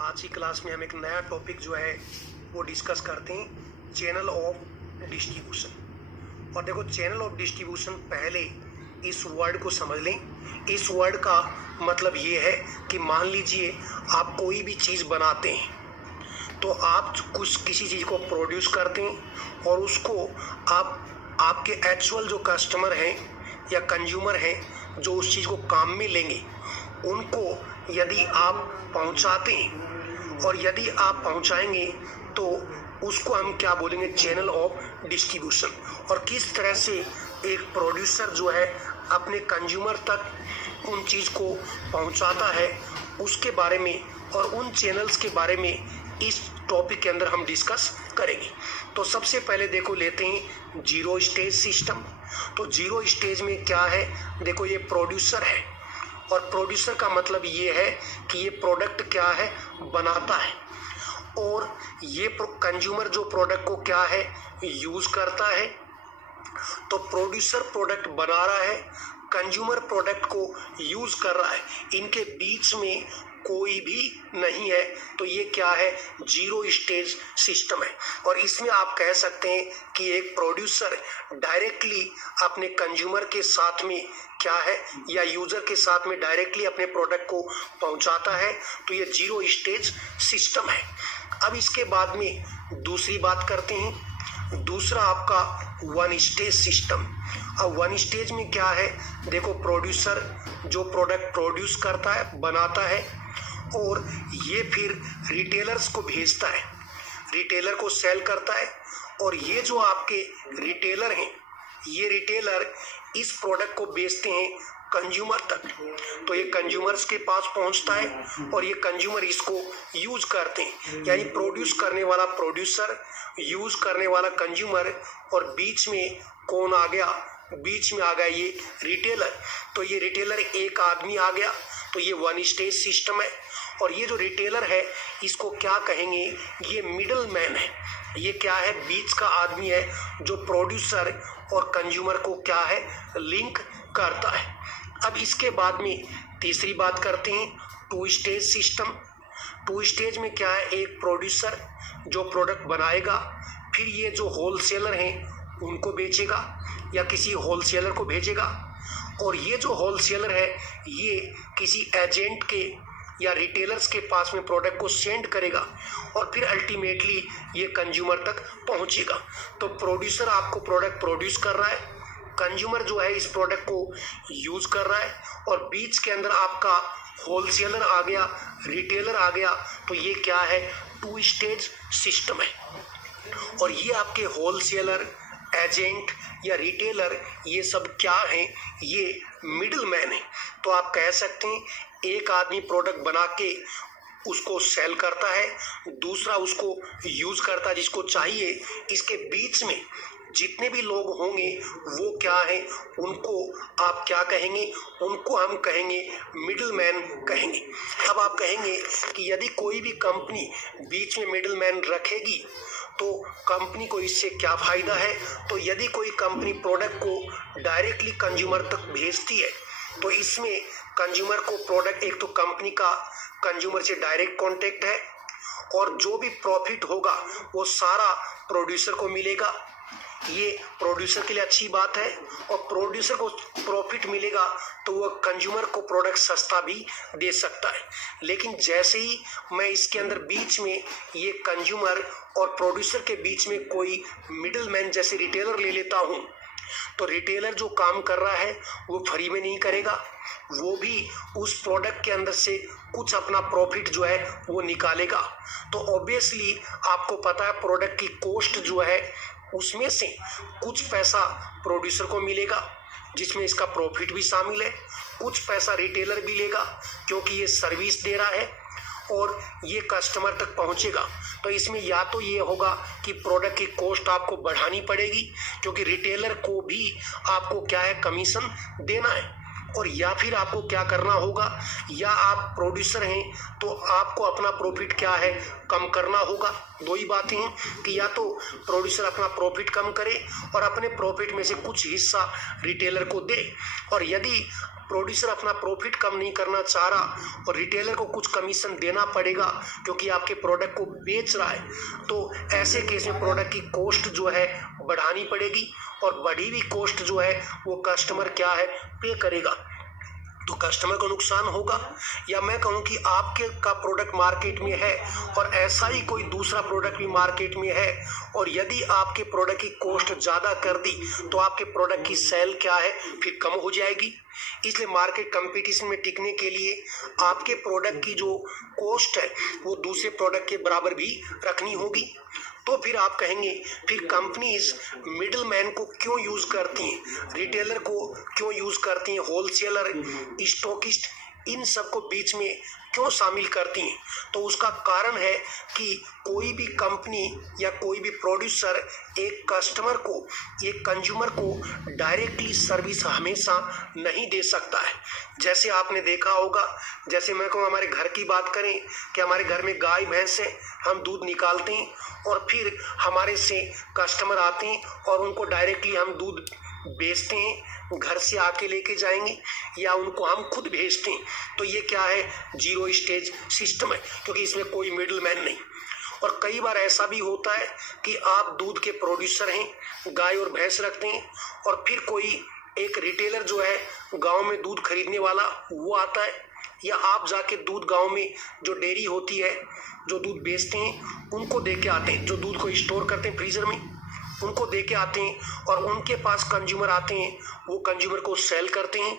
आज की क्लास में हम एक नया टॉपिक जो है वो डिस्कस करते हैं, चैनल ऑफ डिस्ट्रीब्यूशन। और देखो, चैनल ऑफ डिस्ट्रीब्यूशन, पहले इस वर्ड को समझ लें। इस वर्ड का मतलब ये है कि मान लीजिए आप कोई भी चीज़ बनाते हैं, तो आप किसी चीज़ को प्रोड्यूस करते हैं और उसको आपके एक्चुअल जो कस्टमर हैं या कंज्यूमर हैं जो उस चीज़ को काम में लेंगे, उनको यदि आप पहुंचाते हैं और यदि आप पहुंचाएंगे तो उसको हम क्या बोलेंगे, चैनल ऑफ डिस्ट्रीब्यूशन। और किस तरह से एक प्रोड्यूसर जो है अपने कंज्यूमर तक उन चीज़ को पहुंचाता है, उसके बारे में और उन चैनल्स के बारे में इस टॉपिक के अंदर हम डिस्कस करेंगे। तो सबसे पहले देखो लेते हैं जीरो स्टेज सिस्टम। तो जीरो स्टेज में क्या है, देखो ये प्रोड्यूसर है और प्रोड्यूसर का मतलब ये है कि ये प्रोडक्ट क्या है, बनाता है, और ये कंज्यूमर जो प्रोडक्ट को क्या है, यूज करता है। तो प्रोड्यूसर प्रोडक्ट बना रहा है, कंज्यूमर प्रोडक्ट को यूज कर रहा है, इनके बीच में कोई भी नहीं है। तो ये क्या है, जीरो स्टेज सिस्टम है। और इसमें आप कह सकते हैं कि एक प्रोड्यूसर डायरेक्टली अपने कंज्यूमर के साथ में क्या है, या यूजर के साथ में डायरेक्टली अपने प्रोडक्ट को पहुंचाता है। तो ये जीरो स्टेज सिस्टम है। अब इसके बाद में दूसरी बात करते हैं, दूसरा आपका वन स्टेज सिस्टम। अब वन स्टेज में क्या है, देखो प्रोड्यूसर जो प्रोडक्ट प्रोड्यूस करता है, बनाता है, और ये फिर रिटेलर्स को भेजता है, रिटेलर को सेल करता है। और ये जो आपके रिटेलर हैं, ये रिटेलर इस प्रोडक्ट को बेचते हैं कंज्यूमर तक। तो ये कंज्यूमर्स के पास पहुंचता है और ये कंज्यूमर इसको यूज करते हैं, यानी प्रोड्यूस करने वाला प्रोड्यूसर, यूज करने वाला कंज्यूमर, और बीच में कौन आ गया, बीच में आ गया ये रिटेलर। तो ये रिटेलर एक आदमी आ गया, तो ये वन स्टेज सिस्टम है। और ये जो रिटेलर है इसको क्या कहेंगे, ये मिडल मैन है। ये क्या है, बीच का आदमी है जो प्रोड्यूसर और कंज्यूमर को क्या है, लिंक करता है। अब इसके बाद में तीसरी बात करते हैं, two stage system. Two stage में क्या है, एक प्रोड्यूसर जो प्रोडक्ट बनाएगा, फिर ये जो होलसेलर हैं उनको बेचेगा या किसी होलसेलर को भेजेगा, और ये जो होलसेलर है ये किसी एजेंट के या रिटेलर्स के पास में प्रोडक्ट को सेंड करेगा, और फिर अल्टीमेटली ये कंज्यूमर तक पहुंचेगा। तो प्रोड्यूसर आपको प्रोडक्ट प्रोड्यूस कर रहा है, कंज्यूमर जो है इस प्रोडक्ट को यूज कर रहा है, और बीच के अंदर आपका होलसेलर आ गया, रिटेलर आ गया। तो ये क्या है, टू स्टेज सिस्टम है। और ये आपके होलसेलर, एजेंट या रिटेलर, ये सब क्या हैं, ये मिडिल मैन है। तो आप कह सकते हैं एक आदमी प्रोडक्ट बना के उसको सेल करता है, दूसरा उसको यूज करता है जिसको चाहिए। इसके बीच में जितने भी लोग होंगे वो क्या है, उनको आप क्या कहेंगे, उनको हम कहेंगे मिडिल मैन कहेंगे। अब आप कहेंगे कि यदि कोई भी कंपनी बीच में मिडिल मैन रखेगी तो कंपनी को इससे क्या फायदा है। तो यदि कोई कंपनी प्रोडक्ट को डायरेक्टली कंज्यूमर तक भेजती है, तो इसमें कंज्यूमर को प्रोडक्ट, एक तो कंपनी का कंज्यूमर से डायरेक्ट कांटेक्ट है, और जो भी प्रॉफिट होगा वो सारा प्रोड्यूसर को मिलेगा। ये प्रोड्यूसर के लिए अच्छी बात है, और प्रोड्यूसर को प्रॉफिट मिलेगा तो वो कंज्यूमर को प्रोडक्ट सस्ता भी दे सकता है। लेकिन जैसे ही मैं इसके अंदर बीच में ये कंज्यूमर और प्रोड्यूसर के बीच में कोई मिडिल मैन जैसे रिटेलर ले लेता हूँ, तो रिटेलर जो काम कर रहा है वो फ्री में नहीं करेगा, वो भी उस प्रोडक्ट के अंदर से कुछ अपना प्रॉफिट जो है वो निकालेगा। तो ऑब्वियसली आपको पता है प्रोडक्ट की कॉस्ट जो है उसमें से कुछ पैसा प्रोड्यूसर को मिलेगा जिसमें इसका प्रॉफिट भी शामिल है, कुछ पैसा रिटेलर भी लेगा क्योंकि ये सर्विस दे रहा है, और ये कस्टमर तक पहुंचेगा। तो इसमें या तो ये होगा कि प्रोडक्ट की कॉस्ट आपको बढ़ानी पड़ेगी क्योंकि रिटेलर को भी आपको क्या है, कमीशन देना है, और या फिर आपको क्या करना होगा, या आप प्रोड्यूसर हैं तो आपको अपना प्रॉफिट क्या है, कम करना होगा। दो ही बातें हैं कि या तो प्रोड्यूसर अपना प्रॉफिट कम करे और अपने प्रॉफिट में से कुछ हिस्सा रिटेलर को दे, और यदि प्रोड्यूसर अपना प्रॉफिट कम नहीं करना चाह रहा और रिटेलर को कुछ कमीशन देना पड़ेगा क्योंकि आपके प्रोडक्ट को बेच रहा है, तो ऐसे केस में प्रोडक्ट की कॉस्ट जो है बढ़ानी पड़ेगी और बढ़ी हुई कॉस्ट जो है वो कस्टमर क्या है पे करेगा, तो कस्टमर को नुकसान होगा। या मैं कहूँ कि आपके का प्रोडक्ट मार्केट में है और ऐसा ही कोई दूसरा प्रोडक्ट भी मार्केट में है और यदि आपके प्रोडक्ट की कॉस्ट ज़्यादा कर दी तो आपके प्रोडक्ट की सेल क्या है फिर कम हो जाएगी। इसलिए मार्केट कंपटीशन में टिकने के लिए आपके प्रोडक्ट की जो कॉस्ट है वो दूसरे प्रोडक्ट के बराबर भी रखनी होगी। तो फिर आप कहेंगे फिर कंपनीज मिडिल मैन को क्यों यूज करती हैं, रिटेलर को क्यों यूज करती हैं, होलसेलर, स्टॉकिस्ट, इन सबको बीच में क्यों शामिल करती हैं। तो उसका कारण है कि कोई भी कंपनी या कोई भी प्रोड्यूसर एक कस्टमर को, एक कंज्यूमर को डायरेक्टली सर्विस हमेशा नहीं दे सकता है। जैसे आपने देखा होगा, जैसे मैं कहूँ हमारे घर की बात करें कि हमारे घर में गाय भैंस है, हम दूध निकालते हैं और फिर हमारे से कस्टमर आते हैं और उनको डायरेक्टली हम दूध बेचते हैं, घर से आके लेके जाएंगे या उनको हम खुद भेजते हैं। तो ये क्या है, जीरो स्टेज सिस्टम है क्योंकि इसमें कोई मिडिल मैन नहीं। और कई बार ऐसा भी होता है कि आप दूध के प्रोड्यूसर हैं, गाय और भैंस रखते हैं और फिर कोई एक रिटेलर जो है गांव में दूध खरीदने वाला वो आता है, या आप जाके दूध गांव में जो डेयरी होती है जो दूध बेचते हैं उनको दे के आते हैं, जो दूध को स्टोर करते हैं फ्रीजर में उनको दे के आते हैं और उनके पास कंज्यूमर आते हैं, वो कंज्यूमर को सेल करते हैं।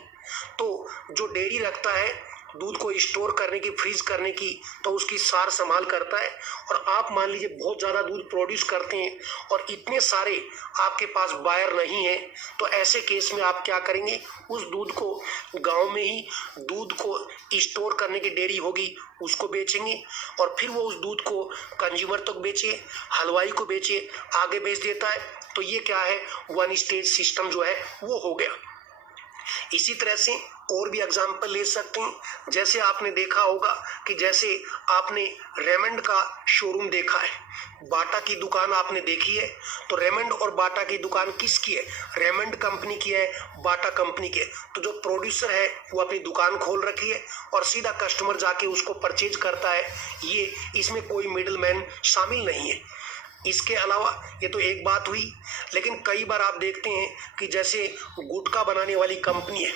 तो जो डेयरी रखता है दूध को स्टोर करने की, फ्रीज करने की, तो उसकी सार संभाल करता है। और आप मान लीजिए बहुत ज़्यादा दूध प्रोड्यूस करते हैं और इतने सारे आपके पास बायर नहीं है, तो ऐसे केस में आप क्या करेंगे, उस दूध को गांव में ही दूध को स्टोर करने की डेयरी होगी उसको बेचेंगे और फिर वो उस दूध को कंज्यूमर तक बेचे, हलवाई को बेचे, आगे बेच देता है। तो ये क्या है, वन स्टेज सिस्टम जो है वो हो गया। इसी तरह से और भी एग्जाम्पल ले सकते हैं। जैसे आपने देखा होगा कि जैसे आपने रेमंड का शोरूम देखा है, बाटा की दुकान आपने देखी है, तो रेमंड और बाटा की दुकान किसकी है, रेमंड कंपनी की है, बाटा कंपनी की है। तो जो प्रोड्यूसर है वो अपनी दुकान खोल रखी है और सीधा कस्टमर जाके उसको परचेज करता है, ये इसमें कोई मिडिल मैन शामिल नहीं है। इसके अलावा ये तो एक बात हुई, लेकिन कई बार आप देखते हैं कि जैसे गुटखा बनाने वाली कंपनी है,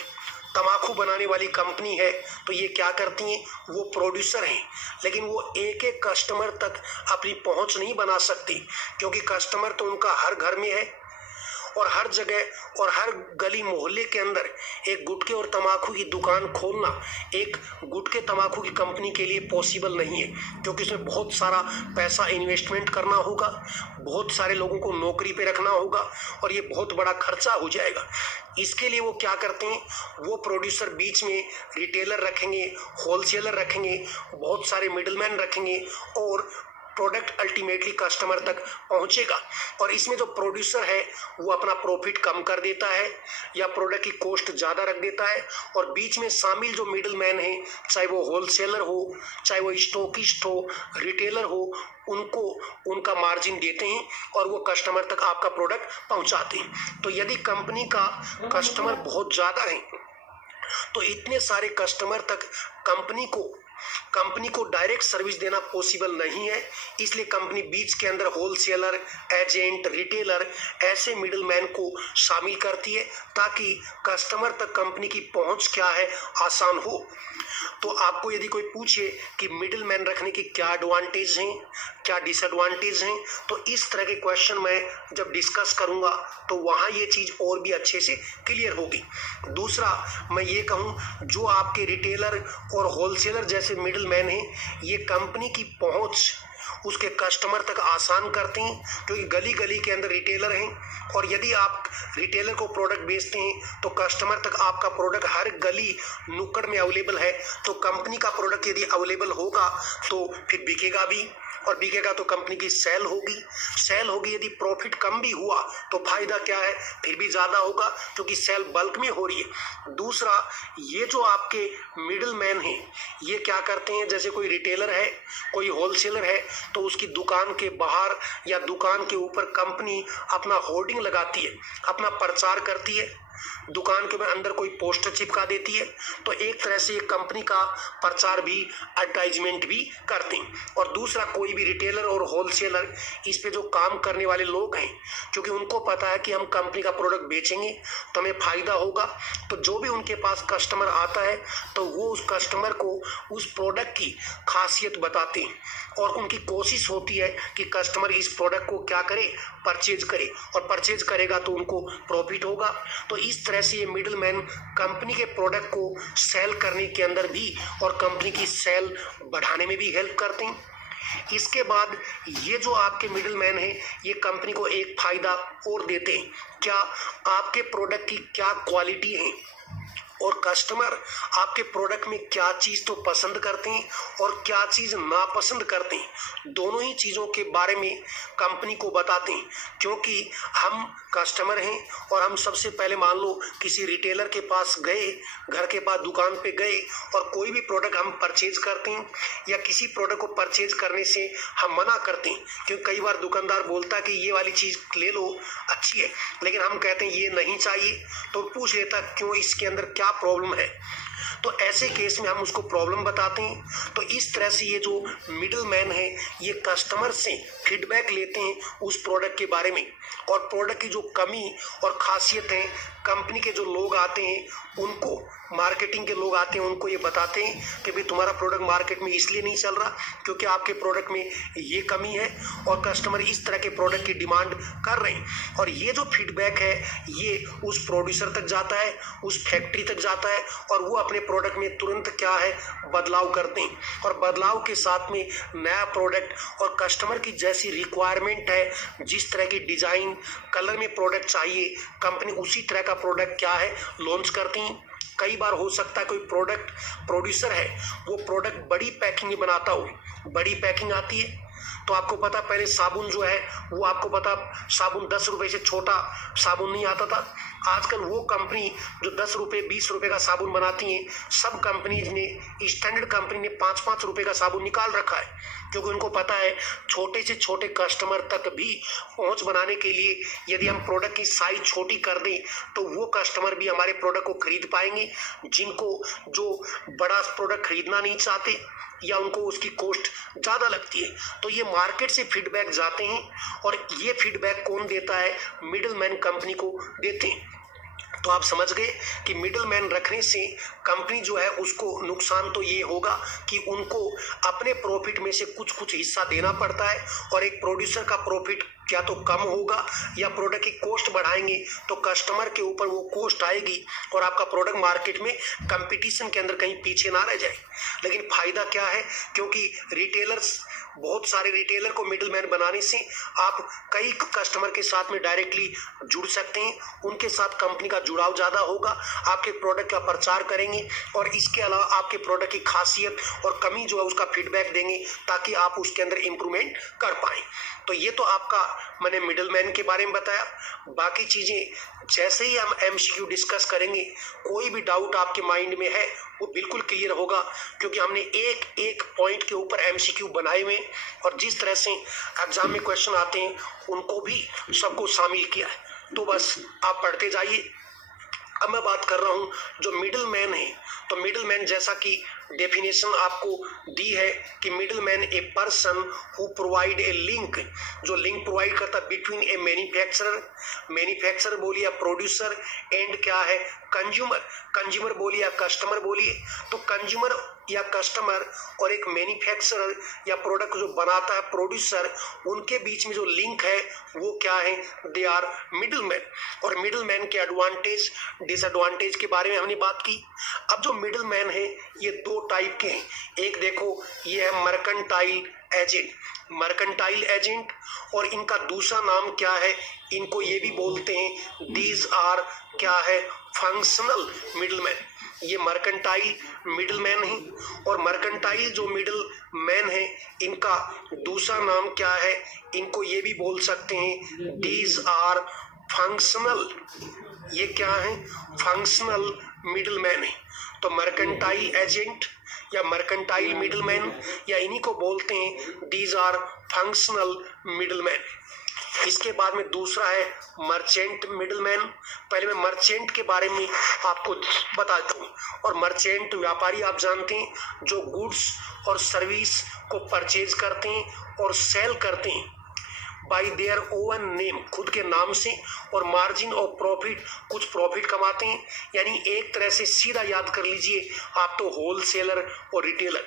तम्बाकू बनाने वाली कंपनी है, तो ये क्या करती हैं, वो प्रोड्यूसर हैं लेकिन वो एक एक कस्टमर तक अपनी पहुंच नहीं बना सकती क्योंकि कस्टमर तो उनका हर घर में है और हर जगह और हर गली मोहल्ले के अंदर एक गुटखे और तम्बाकू की दुकान खोलना एक गुटखे तम्बाकू की कंपनी के लिए पॉसिबल नहीं है क्योंकि इसमें बहुत सारा पैसा इन्वेस्टमेंट करना होगा, बहुत सारे लोगों को नौकरी पे रखना होगा और ये बहुत बड़ा खर्चा हो जाएगा। इसके लिए वो क्या करते हैं, वो प्रोड्यूसर बीच में रिटेलर रखेंगे, होलसेलर रखेंगे, बहुत सारे मिडलमैन रखेंगे और प्रोडक्ट अल्टीमेटली कस्टमर तक पहुंचेगा। और इसमें जो प्रोड्यूसर है वो अपना प्रॉफिट कम कर देता है या प्रोडक्ट की कॉस्ट ज़्यादा रख देता है और बीच में शामिल जो मिडिल मैन है, चाहे वो होलसेलर हो, चाहे वो स्टॉकिस्ट हो, रिटेलर हो, उनको उनका मार्जिन देते हैं और वो कस्टमर तक आपका प्रोडक्ट पहुंचाते हैं। तो यदि कंपनी का कस्टमर बहुत ज़्यादा है तो इतने सारे कस्टमर तक कंपनी को डायरेक्ट सर्विस देना पॉसिबल नहीं है। इसलिए कंपनी बीच के अंदर होलसेलर, एजेंट, रिटेलर ऐसे मिडलमैन को शामिल करती है ताकि कस्टमर तक कंपनी की पहुंच क्या है, आसान हो। तो आपको यदि कोई पूछे कि मिडलमैन रखने के क्या एडवांटेज हैं, क्या डिसएडवांटेज हैं, तो इस तरह के क्वेश्चन मैं जब डिस्कस करूंगा तो वहाँ ये चीज़ और भी अच्छे से क्लियर होगी। दूसरा मैं ये कहूँ, जो आपके रिटेलर और होलसेलर जैसे मिडलमैन हैं, ये कंपनी की पहुँच उसके कस्टमर तक आसान करते हैं क्योंकि गली गली के अंदर रिटेलर हैं और यदि आप रिटेलर को प्रोडक्ट बेचते हैं तो कस्टमर तक आपका प्रोडक्ट हर गली नुक्कड़ में अवेलेबल है। तो कंपनी का प्रोडक्ट यदि अवेलेबल होगा तो फिर बिकेगा भी और बिकेगा तो कंपनी की सेल होगी। यदि प्रॉफिट कम भी हुआ तो फायदा क्या है, फिर भी ज़्यादा होगा क्योंकि सेल बल्क में हो रही है। दूसरा, ये जो आपके मिडिल मैन हैं ये क्या करते हैं, जैसे कोई रिटेलर है, कोई होलसेलर है, तो उसकी दुकान के बाहर या दुकान के ऊपर कंपनी अपना होर्डिंग लगाती है, अपना प्रचार करती है दुकान के अंदर कोई पोस्टर चिपका देती है, तो एक तरह से ये कंपनी का प्रचार भी, एडवर्टाइजमेंट भी करते हैं। और दूसरा, कोई भी रिटेलर और होलसेलर, इस पे जो काम करने वाले लोग हैं, क्योंकि उनको पता है कि हम कंपनी का प्रोडक्ट बेचेंगे तो हमें फायदा होगा, तो जो भी उनके पास कस्टमर आता है तो वो उस कस्टमर को उस प्रोडक्ट की खासियत बताते हैं और उनकी कोशिश होती है कि कस्टमर इस प्रोडक्ट को क्या करे, परचेज करे, और परचेज करेगा तो उनको प्रॉफिट होगा। तो इस तरह से ये मिडिल मैन कंपनी के प्रोडक्ट को सेल करने के अंदर भी और कंपनी की सेल बढ़ाने में भी हेल्प करते हैं। इसके बाद ये जो आपके मिडिल मैन है, ये कंपनी को एक फायदा और देते हैं। क्या? आपके प्रोडक्ट की क्या क्वालिटी है और कस्टमर आपके प्रोडक्ट में क्या चीज़ तो पसंद करते हैं और क्या चीज़ नापसंद करते हैं, दोनों ही चीज़ों के बारे में कंपनी को बताते हैं। क्योंकि हम कस्टमर हैं और हम सबसे पहले मान लो किसी रिटेलर के पास गए, घर के पास दुकान पे गए और कोई भी प्रोडक्ट हम परचेज करते हैं या किसी प्रोडक्ट को परचेज करने से हम मना करते हैं, क्योंकि कई बार दुकानदार बोलता है कि ये वाली चीज़ ले लो, अच्छी है, लेकिन हम कहते हैं ये नहीं चाहिए, तो पूछ लेता क्यों, इसके अंदर क्या प्रॉब्लम है। तो ऐसे केस में हम उसको प्रॉब्लम बताते हैं। तो इस तरह से ये जो मिडिल मैन है, ये कस्टमर से फीडबैक लेते हैं उस प्रोडक्ट के बारे में, और प्रोडक्ट की जो कमी और खासियत है, कंपनी के जो लोग आते हैं उनको, मार्केटिंग के लोग आते हैं उनको ये बताते हैं कि भाई तुम्हारा प्रोडक्ट मार्केट में इसलिए नहीं चल रहा क्योंकि आपके प्रोडक्ट में ये कमी है और कस्टमर इस तरह के प्रोडक्ट की डिमांड कर रहे हैं। और ये जो फीडबैक है, ये उस प्रोड्यूसर तक जाता है, उस फैक्ट्री तक जाता है, और वो अपने प्रोडक्ट में तुरंत क्या है, बदलाव करते हैं। और बदलाव के साथ में नया प्रोडक्ट और कस्टमर की जैसी रिक्वायरमेंट है, जिस तरह की डिजाइन, कलर में प्रोडक्ट चाहिए, कंपनी उसी तरह का प्रोडक्ट क्या है, लॉन्च करती हैं। कई बार हो सकता है कोई प्रोडक्ट प्रोड्यूसर है, वो प्रोडक्ट बड़ी पैकिंग में बनाता हो, बड़ी पैकिंग आती है, तो आपको पता पहले साबुन जो है वो, आपको पता साबुन 10 रुपए से छोटा साबुन नहीं आता था। आजकल वो कंपनी जो 10 रुपए 20 रुपए का साबुन बनाती हैं, सब कंपनीज ने, स्टैंडर्ड कंपनी ने 5-5 रुपए का साबुन निकाल रखा है, क्योंकि उनको पता है छोटे से छोटे कस्टमर तक भी पहुंच बनाने के लिए यदि हम प्रोडक्ट की साइज छोटी कर दें तो वो कस्टमर भी हमारे प्रोडक्ट को खरीद पाएंगे, जिनको जो बड़ा प्रोडक्ट खरीदना नहीं चाहते या उनको उसकी कॉस्ट ज़्यादा लगती है। तो ये मार्केट से फीडबैक जाते हैं और ये फीडबैक कौन देता है, मिडिल मैन कंपनी को देते हैं। तो आप समझ गए कि मिडिल मैन रखने से कंपनी जो है उसको नुकसान तो ये होगा कि उनको अपने प्रॉफिट में से कुछ कुछ हिस्सा देना पड़ता है, और एक प्रोड्यूसर का प्रॉफिट क्या तो कम होगा, या प्रोडक्ट की कॉस्ट बढ़ाएंगे तो कस्टमर के ऊपर वो कॉस्ट आएगी और आपका प्रोडक्ट मार्केट में कंपटीशन के अंदर कहीं पीछे ना रह जाए। लेकिन फायदा क्या है, क्योंकि रिटेलर्स, बहुत सारे रिटेलर को मिडिल मैन बनाने से आप कई कस्टमर के साथ में डायरेक्टली जुड़ सकते हैं, उनके साथ कंपनी का जुड़ाव ज़्यादा होगा, आपके प्रोडक्ट का प्रचार करेंगे और इसके अलावा आपके प्रोडक्ट की खासियत और कमी जो है उसका फीडबैक देंगे ताकि आप उसके अंदर इम्प्रूवमेंट कर पाएँ। तो ये तो आपका मैंने मिडिल मैन के बारे में बताया। बाकी चीज़ें जैसे ही हम एमसीक्यू डिस्कस करेंगे, कोई भी डाउट आपके माइंड में है वो बिल्कुल क्लियर होगा, क्योंकि हमने एक एक पॉइंट के ऊपर एमसीक्यू बनाए हुए और जिस तरह से एग्जाम में क्वेश्चन आते हैं उनको भी सबको शामिल किया है। तो बस आप पढ़ते जाइए। अब मैं बात कर रहा हूँ जो मिडिल मैन है, तो मिडिल मैन जैसा कि डेफिनेशन आपको दी है कि middle man a person who provide a link, जो लिंक प्रोवाइड करता है बिटवीन ए मैन्युफैक्चरर बोलिए या प्रोड्यूसर एंड क्या है, कंज्यूमर बोलिए या कस्टमर बोलिए। तो कंज्यूमर या कस्टमर और एक मैन्युफैक्चरर या प्रोडक्ट जो बनाता है प्रोड्यूसर, उनके बीच में जो लिंक है वो क्या है, दे आर मिडिल मैन। और मिडिल मैन के एडवांटेज डिसएडवांटेज के बारे में हमने बात की। अब जो मिडिल मैन है ये दो टाइप के हैं। एक देखो, ये है मर्केंटाइल एजेंट, और इनका दूसरा नाम क्या है, इनको ये भी बोलते हैं, दीज आर क्या है, फंक्शनल मिडिल मैन। ये मर्केंटाइल मिडिल मैन है, और मर्केंटाइल जो मिडिल मैन है इनका दूसरा नाम क्या है, इनको ये भी बोल सकते हैं, दीज आर फंक्शनल। ये क्या है, फंक्शनल मिडिल मैन है। तो मर्केंटाइल एजेंट या मर्केंटाइल मिडिल मैन, या इन्हीं को बोलते हैं these are functional middle man. इसके बाद में दूसरा है मर्चेंट मिडलमैन। पहले मैं मर्चेंट के बारे में आपको बताता हूँ। और मर्चेंट व्यापारी आप जानते हैं जो गुड्स और सर्विस को परचेज करते हैं और सेल करते हैं बाई देयर ओवन नेम, खुद के नाम से, और मार्जिन ऑफ प्रॉफिट, कुछ प्रॉफिट कमाते हैं। यानी एक तरह से सीधा याद कर लीजिए आप तो होलसेलर और रिटेलर,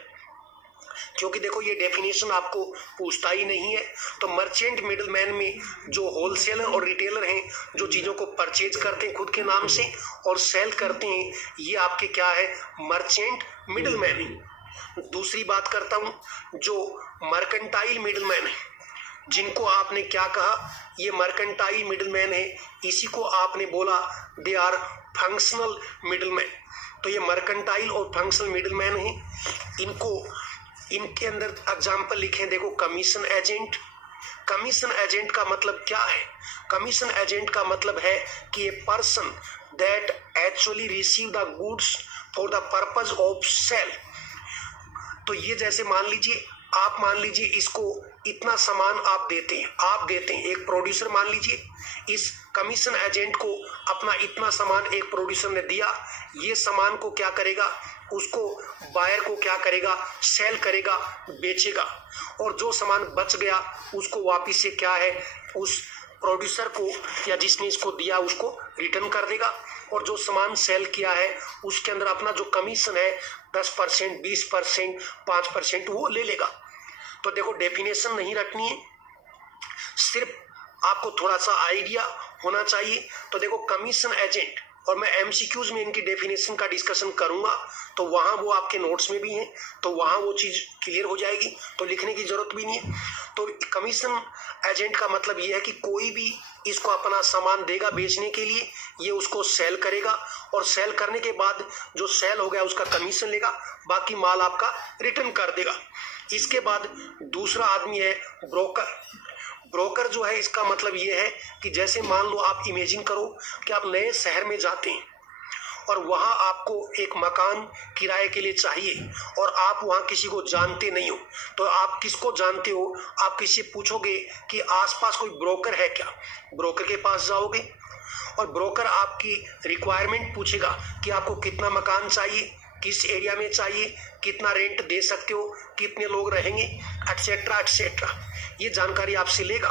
क्योंकि देखो ये डेफिनेशन आपको पूछता ही नहीं है। तो मर्चेंट मिडलमैन में जो होलसेलर और रिटेलर हैं जो चीज़ों को परचेज करते हैं खुद के नाम से और सेल करते हैं, ये आपके क्या है, मर्चेंट मिडलमैन है। दूसरी बात करता हूँ जो मर्केंटाइल मिडलमैन है, जिनको आपने क्या कहा, ये मर्केंटाइल मिडलमैन है, इसी को आपने बोला दे आर फंक्शनल मिडलमैन। तो ये मर्केंटाइल और फंक्शनल मिडलमैन है। इनके अंदर एग्जाम्पल लिखे, देखो कमीशन एजेंट। कमीशन एजेंट का मतलब क्या है? कमीशन एजेंट का मतलब है कि a person that actually receive the goods for the purpose of sale. तो ये जैसे मान लीजिए इसको इतना सामान आप देते हैं, एक प्रोड्यूसर मान लीजिए इस कमीशन एजेंट को अपना इतना सामान एक प्रोड्यूसर ने दिया, ये सामान को क्या करेगा, उसको बायर को क्या करेगा, सेल करेगा, बेचेगा, और जो सामान बच गया उसको वापिस से क्या है, उस प्रोड्यूसर को या जिसने इसको दिया उसको रिटर्न कर देगा, और जो सामान सेल किया है उसके अंदर अपना जो कमीशन है 10%, 20%, 5% वो ले लेगा। तो देखो डेफिनेशन नहीं रखनी है, सिर्फ आपको थोड़ा सा आइडिया होना चाहिए। तो देखो कमीशन एजेंट, और मैं एमसीक्यूज में इनकी डेफिनेशन का डिस्कशन करूंगा तो वहां वो आपके नोट्स में भी हैं, तो वहां वो चीज क्लियर हो जाएगी, तो लिखने की जरूरत भी नहीं है। तो कमीशन एजेंट का मतलब ये है कि कोई भी इसको अपना सामान देगा बेचने के लिए, ये उसको सेल करेगा, और सेल करने के बाद जो सेल हो गया उसका कमीशन लेगा, बाकी माल आपका रिटर्न कर देगा। इसके बाद दूसरा आदमी है ब्रोकर। ब्रोकर जो है इसका मतलब ये है कि जैसे मान लो आप इमेजिन करो कि आप नए शहर में जाते हैं और वहाँ आपको एक मकान किराए के लिए चाहिए और आप वहाँ किसी को जानते नहीं हो, तो आप किसको जानते हो, आप किसी से पूछोगे कि आसपास कोई ब्रोकर है क्या, ब्रोकर के पास जाओगे और ब्रोकर आपकी रिक्वायरमेंट पूछेगा कि आपको कितना मकान चाहिए, किस एरिया में चाहिए, कितना रेंट दे सकते हो, कितने लोग रहेंगे, एटसेट्रा एटसेट्रा, ये जानकारी आपसे लेगा।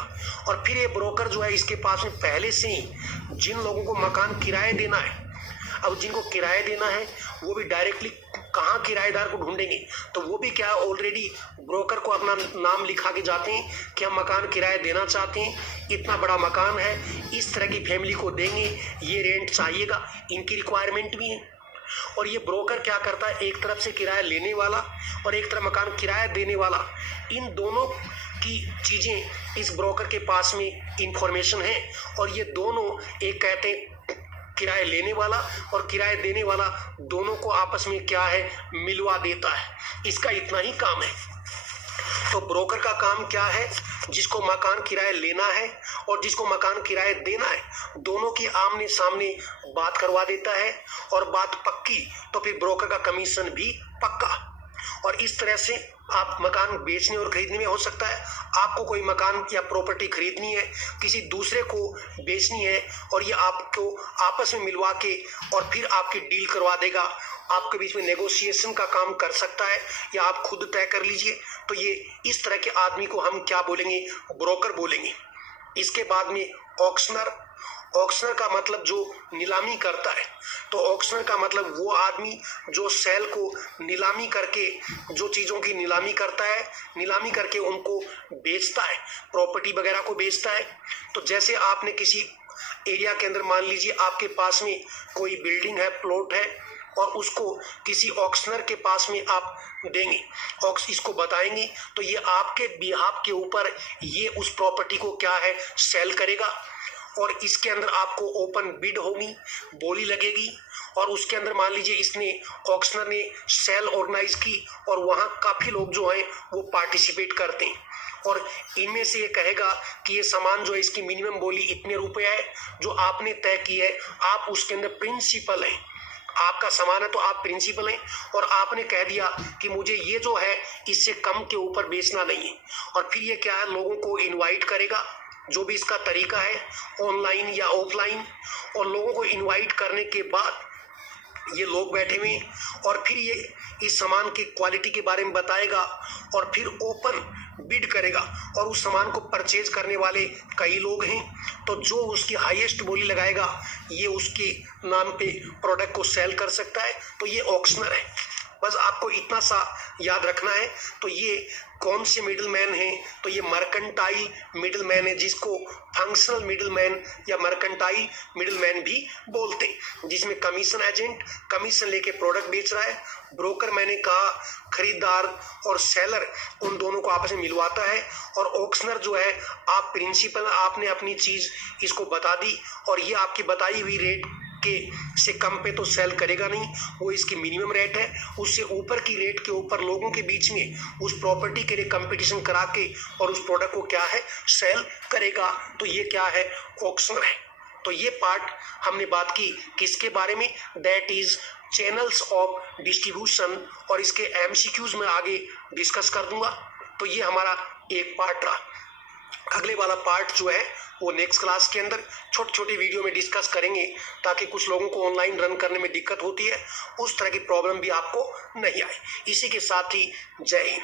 और फिर ये ब्रोकर जो है इसके पास में पहले से ही जिन लोगों को मकान किराए देना है, अब जिनको किराए देना है वो भी डायरेक्टली कहाँ किराएदार को ढूंढेंगे, तो वो भी क्या ऑलरेडी ब्रोकर को अपना नाम लिखा के जाते हैं कि हम मकान किराए देना चाहते हैं, इतना बड़ा मकान है, इस तरह की फैमिली को देंगे, ये रेंट चाहिएगा, इनकी रिक्वायरमेंट भी है। और ये ब्रोकर क्या करता है, एक तरफ से किराया लेने वाला और एक तरफ मकान किराया देने वाला, इन दोनों की चीजें इस ब्रोकर के पास में इंफॉर्मेशन है, और ये दोनों एक कहते हैं किराए लेने वाला और किराए देने वाला दोनों को आपस में क्या है, मिलवा देता है। इसका इतना ही काम है। तो ब्रोकर का काम क्या है, जिसको मकान किराए लेना है और जिसको मकान किराए देना है, दोनों की आमने सामने बात करवा देता है, और बात पक्की तो फिर ब्रोकर का कमीशन भी पक्का। और इस तरह से आप मकान बेचने और खरीदने में हो सकता है आपको कोई मकान या प्रॉपर्टी खरीदनी है, किसी दूसरे को बेचनी है, और ये आपको आपस में मिलवा के और फिर आपकी डील करवा देगा, आपके बीच में नेगोशिएशन का काम कर सकता है, या आप खुद तय कर लीजिए। तो ये इस तरह के आदमी को हम क्या बोलेंगे, ब्रोकर बोलेंगे। इसके बाद में ऑक्शनर। ऑक्शनर का मतलब जो नीलामी करता है, तो ऑक्शनर का मतलब वो आदमी जो सेल को नीलामी करके जो चीज़ों की नीलामी करता है, नीलामी करके उनको बेचता है, प्रॉपर्टी वगैरह को बेचता है। तो जैसे आपने किसी एरिया के अंदर मान लीजिए आपके पास में कोई बिल्डिंग है, प्लॉट है, और उसको किसी ऑक्शनर के पास में आप देंगे, इसको बताएंगे, तो ये आपके बिहाफ के ऊपर ये उस प्रॉपर्टी को क्या है, सेल करेगा, और इसके अंदर आपको ओपन बिड होगी, बोली लगेगी, और उसके अंदर मान लीजिए इसने ऑक्शनर ने सेल ऑर्गेनाइज की और वहाँ काफ़ी लोग जो हैं वो पार्टिसिपेट करते हैं, और इनमें से ये कहेगा कि ये सामान जो है इसकी मिनिमम बोली इतने रुपए है, जो आपने तय की है, आप उसके अंदर प्रिंसिपल हैं, आपका सामान है तो आप प्रिंसिपल हैं, और आपने कह दिया कि मुझे ये जो है इससे कम के ऊपर बेचना नहीं है। और फिर ये क्या है, लोगों को इनवाइट करेगा, जो भी इसका तरीका है ऑनलाइन या ऑफलाइन, और लोगों को इनवाइट करने के बाद ये लोग बैठे हुए हैं और फिर ये इस सामान की क्वालिटी के बारे में बताएगा और फिर ओपन बिड करेगा और उस सामान को परचेज करने वाले कई लोग हैं। तो जो उसकी हाईएस्ट बोली लगाएगा ये उसके नाम पे प्रोडक्ट को सेल कर सकता है। तो ये ऑक्शनर है। बस आपको इतना सा याद रखना है। तो ये कौन से मिडिल मैन है? तो ये मर्केंटाइल मिडिल मैन है, जिसको फंक्शनल मिडिल मैन या मर्केंटाइल मिडिल मैन भी बोलते हैं, जिसमें कमीशन एजेंट कमीशन लेके प्रोडक्ट बेच रहा है। ब्रोकर मैंने कहा खरीदार और सेलर उन दोनों को आपस में मिलवाता है। और ऑक्शनर जो है आप प्रिंसिपल, आपने अपनी चीज इसको बता दी और ये आपकी बताई हुई रेट के से कम पे तो सेल करेगा नहीं, वो इसकी मिनिमम रेट है। उससे ऊपर की रेट के ऊपर लोगों के बीच में उस प्रॉपर्टी के लिए कंपटीशन करा के और उस प्रोडक्ट को क्या है सेल करेगा। तो ये क्या है ऑक्शनर है। तो ये पार्ट हमने बात की किसके बारे में? That is channels of distribution, और इसके एमसीक्यूज में आगे डिस्कस कर दूंगा। तो ये हमारा एक पार्ट रहा। अगले वाला पार्ट जो है वो नेक्स्ट क्लास के अंदर छोटे छोटे वीडियो में डिस्कस करेंगे, ताकि कुछ लोगों को ऑनलाइन रन करने में दिक्कत होती है उस तरह की प्रॉब्लम भी आपको नहीं आए। इसी के साथ ही जय हिंद।